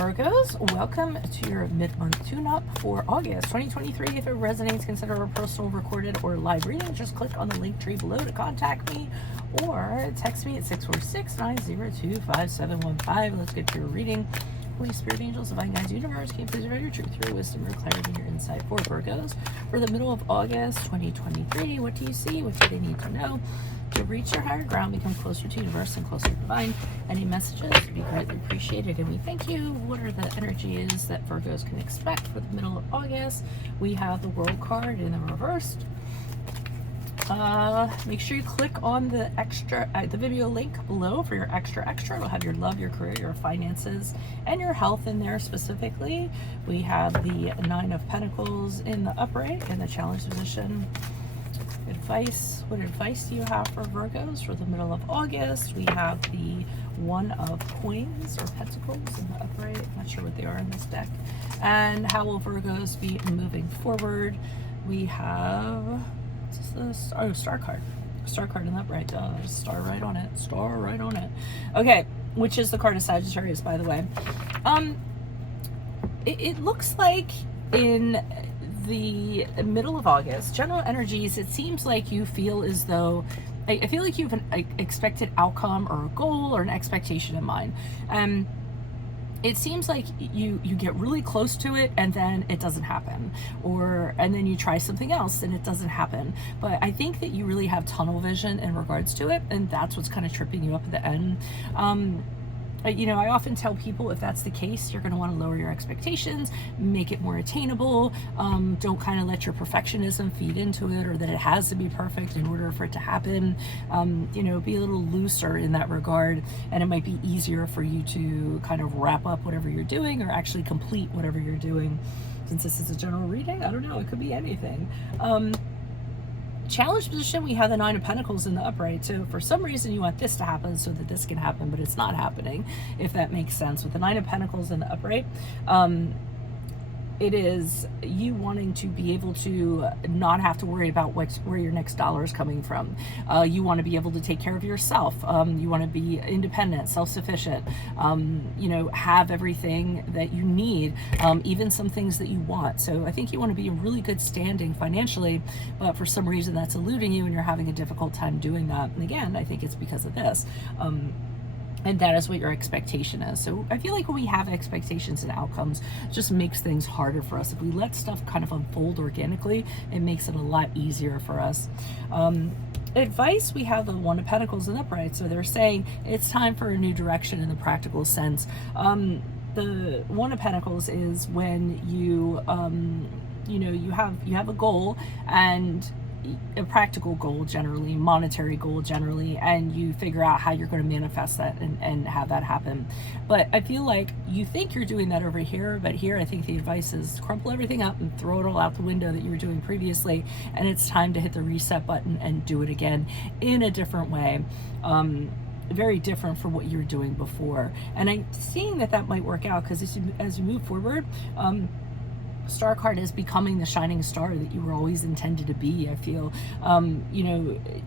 Virgos, welcome to your mid-month tune-up for August 2023. If it resonates, consider a personal, recorded, or live reading. Just click on the link tree below to contact me or text me at 646-902-5715. Let's get to your reading. Holy Spirit, angels, divine guides, universe, can you please provide your truth, your wisdom, your clarity, and your insight for Virgos for the middle of August 2023? What do you see? What do they need to know to reach your higher ground, become closer to universe and closer to divine? Any messages would be greatly appreciated, and we thank you. What are the energies that Virgos can expect for the middle of August? We have the World card in the reversed. Make sure you click on the the video link below for your extra. It'll have your love, your career, your finances, and your health in there specifically. We have the Nine of Pentacles in the upright in the challenge position. Advice. What advice do you have for Virgos for the middle of August? We have the One of Coins or Pentacles in the upright. I'm not sure what they are in this deck. And how will Virgos be moving forward? We have Star card. Star card in the upright. There's a star right on it. Star right on it. Okay, which is the card of Sagittarius, by the way. It looks like in the middle of August, general energies, it seems like you feel as though, I feel like you have an expected outcome or a goal or an expectation in mind. It seems like you get really close to it and then it doesn't happen, and then you try something else and it doesn't happen. But I think that you really have tunnel vision in regards to it, and that's what's kind of tripping you up at the end. I often tell people, if that's the case, you're going to want to lower your expectations, make it more attainable. Don't kind of let your perfectionism feed into it, or that it has to be perfect in order for it to happen. Be a little looser in that regard, and it might be easier for you to kind of wrap up whatever you're doing or actually complete whatever you're doing. Since this is a general reading, I don't know, it could be anything. Challenge position, we have the Nine of Pentacles in the upright. So for some reason you want this to happen so that this can happen, but it's not happening, if that makes sense. With the Nine of Pentacles in the upright, it is you wanting to be able to not have to worry about where your next dollar is coming from. You want to be able to take care of yourself. You want to be independent, self-sufficient, have everything that you need, even some things that you want. So I think you want to be in really good standing financially, but for some reason that's eluding you and you're having a difficult time doing that. And again, I think it's because of this. And that is what your expectation is. So I feel like when we have expectations and outcomes, it just makes things harder for us. If we let stuff kind of unfold organically, it makes it a lot easier for us. Advice, we have the One of Pentacles in the upright. So they're saying it's time for a new direction in the practical sense. The One of Pentacles is when you have a goal, and a practical goal generally, monetary goal generally, and you figure out how you're going to manifest that and have that happen. But I feel like you think you're doing that over here, but here I think the advice is crumple everything up and throw it all out the window that you were doing previously, and it's time to hit the reset button and do it again in a different way. Very different from what you were doing before. And I'm seeing that might work out, because as you move forward, Star card is becoming the shining star that you were always intended to be. I feel,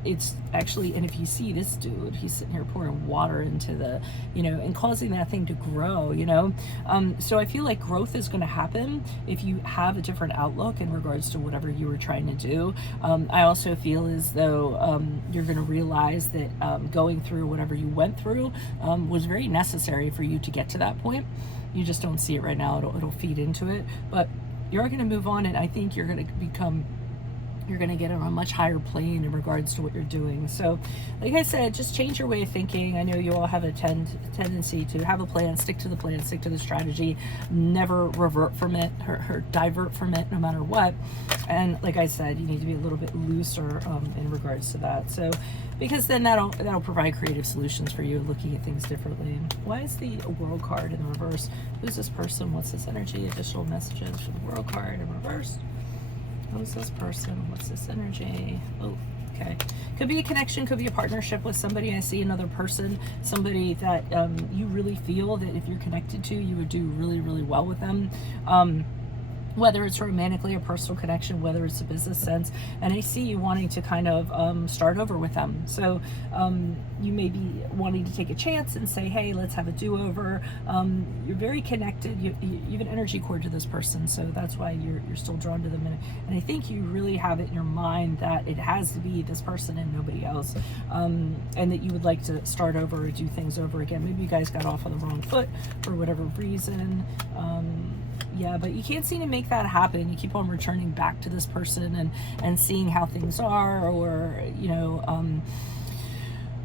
it's actually, and if you see this dude, he's sitting here pouring water into the, and causing that thing to grow, so I feel like growth is going to happen if you have a different outlook in regards to whatever you were trying to do. I also feel as though you're going to realize that going through whatever you went through was very necessary for you to get to that point. You just don't see it right now. It'll feed into it, but you're going to move on, and I think you're going to get on a much higher plane in regards to what you're doing. So like I said, just change your way of thinking. I know you all have a tendency to have a plan, stick to the plan, stick to the strategy, never revert from it or divert from it no matter what. And like I said, you need to be a little bit looser in regards to that. So because then that'll provide creative solutions for you, looking at things differently. Why is the World card in the reverse? Who's this person? What's this energy? Additional messages for the World card in reverse. Who's this person? What's this energy? Oh, okay. Could be a connection, could be a partnership with somebody. I see another person, somebody that you really feel that if you're connected to, you would do really, really well with them. whether it's romantically, a personal connection, whether it's a business sense. And I see you wanting to kind of start over with them. So you may be wanting to take a chance and say, hey, let's have a do-over. You're very connected. You have an energy cord to this person, so that's why you're still drawn to them. And I think you really have it in your mind that it has to be this person and nobody else, and that you would like to start over or do things over again. Maybe you guys got off on the wrong foot for whatever reason. Yeah, but you can't seem to make that happen. You keep on returning back to this person and seeing how things are, or, you know,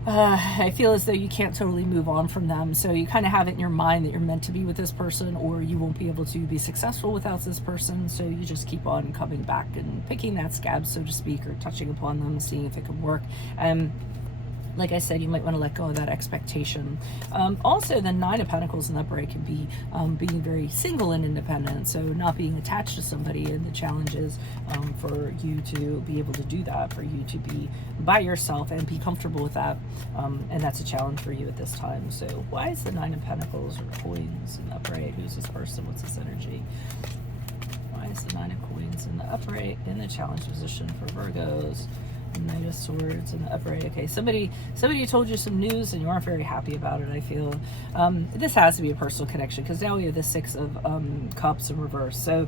I feel as though you can't totally move on from them. So you kind of have it in your mind that you're meant to be with this person, or you won't be able to be successful without this person. So you just keep on coming back and picking that scab, so to speak, or touching upon them, seeing if it can work. Like I said, you might want to let go of that expectation. Also, the Nine of Pentacles in the upright can be being very single and independent, so not being attached to somebody. And the challenge is for you to be able to do that, for you to be by yourself and be comfortable with that. And that's a challenge for you at this time. So why is the Nine of Pentacles or coins in the upright? Who's this person? What's this energy? Why is the Nine of Coins in the upright in the challenge position for Virgos? Knight of Swords in the upright. Okay, somebody told you some news and you aren't very happy about it, I feel. This has to be a personal connection, because now we have the Six of Cups in reverse. So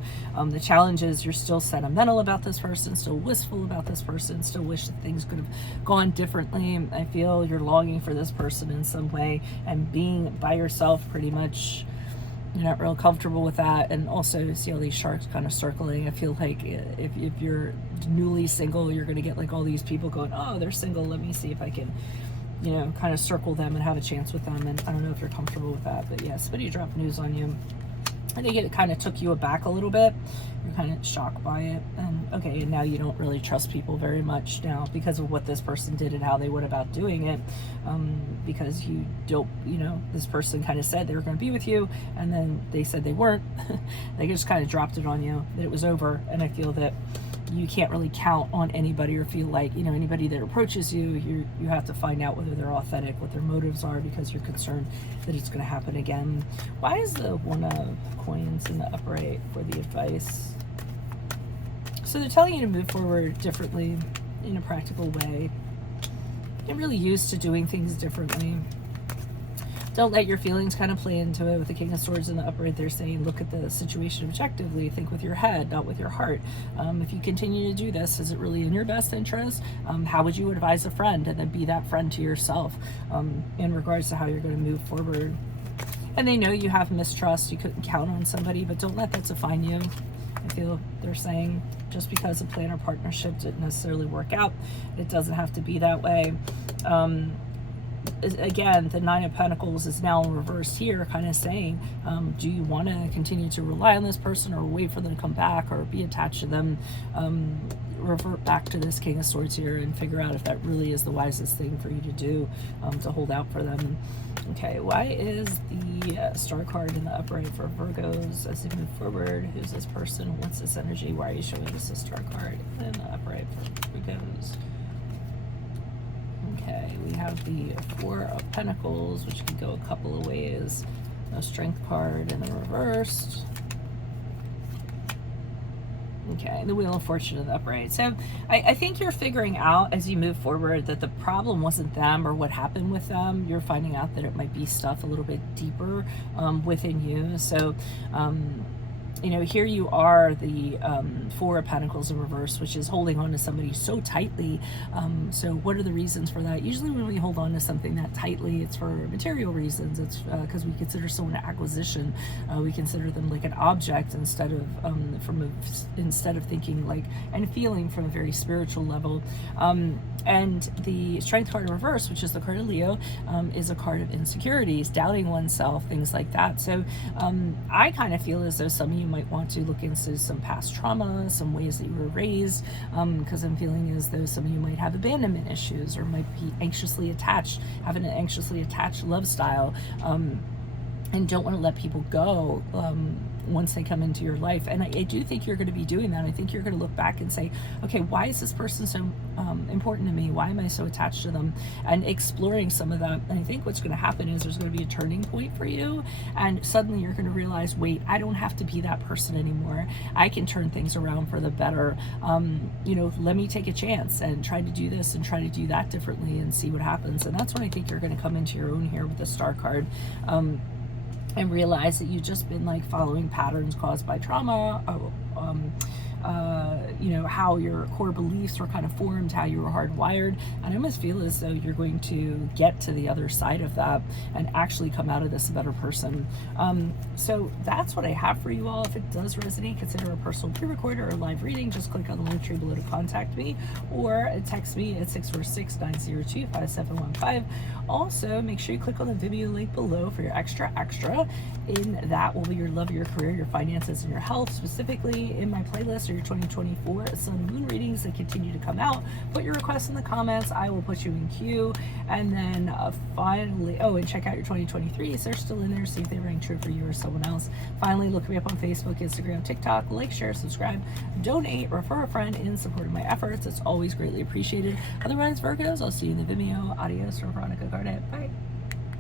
the challenge is you're still sentimental about this person, still wistful about this person, still wish that things could have gone differently. I feel you're longing for this person in some way, and being by yourself pretty much, you're not real comfortable with that. And also see all these sharks kind of circling. I feel like if you're newly single, you're going to get like all these people going, oh, they're single, let me see if I can, you know, kind of circle them and have a chance with them. And I don't know if you're comfortable with that, but yeah, somebody dropped news on you. I think it kind of took you aback a little bit. You're kind of shocked by it. And okay, and now you don't really trust people very much now because of what this person did and how they went about doing it. Because you don't, you know, this person kind of said they were going to be with you, and then they said they weren't. They just kind of dropped it on you, that it was over. And I feel that you can't really count on anybody, or feel like, you know, anybody that approaches you, you have to find out whether they're authentic, what their motives are, because you're concerned that it's going to happen again. Why is the One of Coins in the upright for the advice? So they're telling you to move forward differently, in a practical way. Get really used to doing things differently. Don't let your feelings kind of play into it. With the King of Swords in the upright, they're saying look at the situation objectively, think with your head, not with your heart. If you continue to do this, is it really in your best interest? How would you advise a friend? And then be that friend to yourself in regards to how you're going to move forward. And they know you have mistrust, you couldn't count on somebody, but don't let that define you. I feel they're saying just because a plan or partnership didn't necessarily work out, it doesn't have to be that way. Again, the Nine of Pentacles is now in reverse here, kind of saying, do you want to continue to rely on this person, or wait for them to come back, or be attached to them? Revert back to this King of Swords here and figure out if that really is the wisest thing for you to do, to hold out for them. Okay, why is the Star card in the upright for Virgos as they move forward? Who's this person? What's this energy? Why are you showing us a Star card in the upright for Virgos? Okay, we have the Four of Pentacles, which can go a couple of ways. A Strength card in the reversed. Okay, the Wheel of Fortune in the upright. So I think you're figuring out as you move forward that the problem wasn't them or what happened with them. You're finding out that it might be stuff a little bit deeper within you. So you know, here you are, the Four of Pentacles in reverse, which is holding on to somebody so tightly. So what are the reasons for that? Usually when we hold on to something that tightly, it's for material reasons. It's because we consider someone an acquisition. We consider them like an object instead of thinking like and feeling from a very spiritual level. And the Strength card in reverse, which is the card of Leo, is a card of insecurities, doubting oneself, things like that. So I kind of feel as though some of you might want to look into some past trauma, some ways that you were raised, because I'm feeling as though some of you might have abandonment issues, or might be anxiously attached, having an anxiously attached love style. and don't want to let people go once they come into your life. And I do think you're going to be doing that. I think you're going to look back and say, okay, why is this person so important to me? Why am I so attached to them? And exploring some of that. And I think what's going to happen is there's going to be a turning point for you, and suddenly you're going to realize, wait, I don't have to be that person anymore. I can turn things around for the better. Let me take a chance and try to do this and try to do that differently and see what happens. And that's when I think you're going to come into your own here with the Star card. And realize that you've just been like following patterns caused by trauma, how your core beliefs were kind of formed, how you were hardwired. And I almost feel as though you're going to get to the other side of that and actually come out of this a better person. So that's what I have for you all. If it does resonate, consider a personal pre-record or a live reading. Just click on the link tree below to contact me, or text me at 646-902-5715. Also, make sure you click on the Vimeo link below for your extra. In that will be your love, your career, your finances, and your health. Specifically in my playlist are your 2024 Sun and Moon readings that continue to come out. Put your requests in the comments. I will put you in queue. And then finally, and check out your 2023s. They're still in there. See if they rang true for you or someone else. Finally, look me up on Facebook, Instagram, TikTok. Like, share, subscribe, donate, refer a friend in support of my efforts. It's always greatly appreciated. Otherwise, Virgos, I'll see you in the Vimeo. Adios from Veronica Garnett. Bye.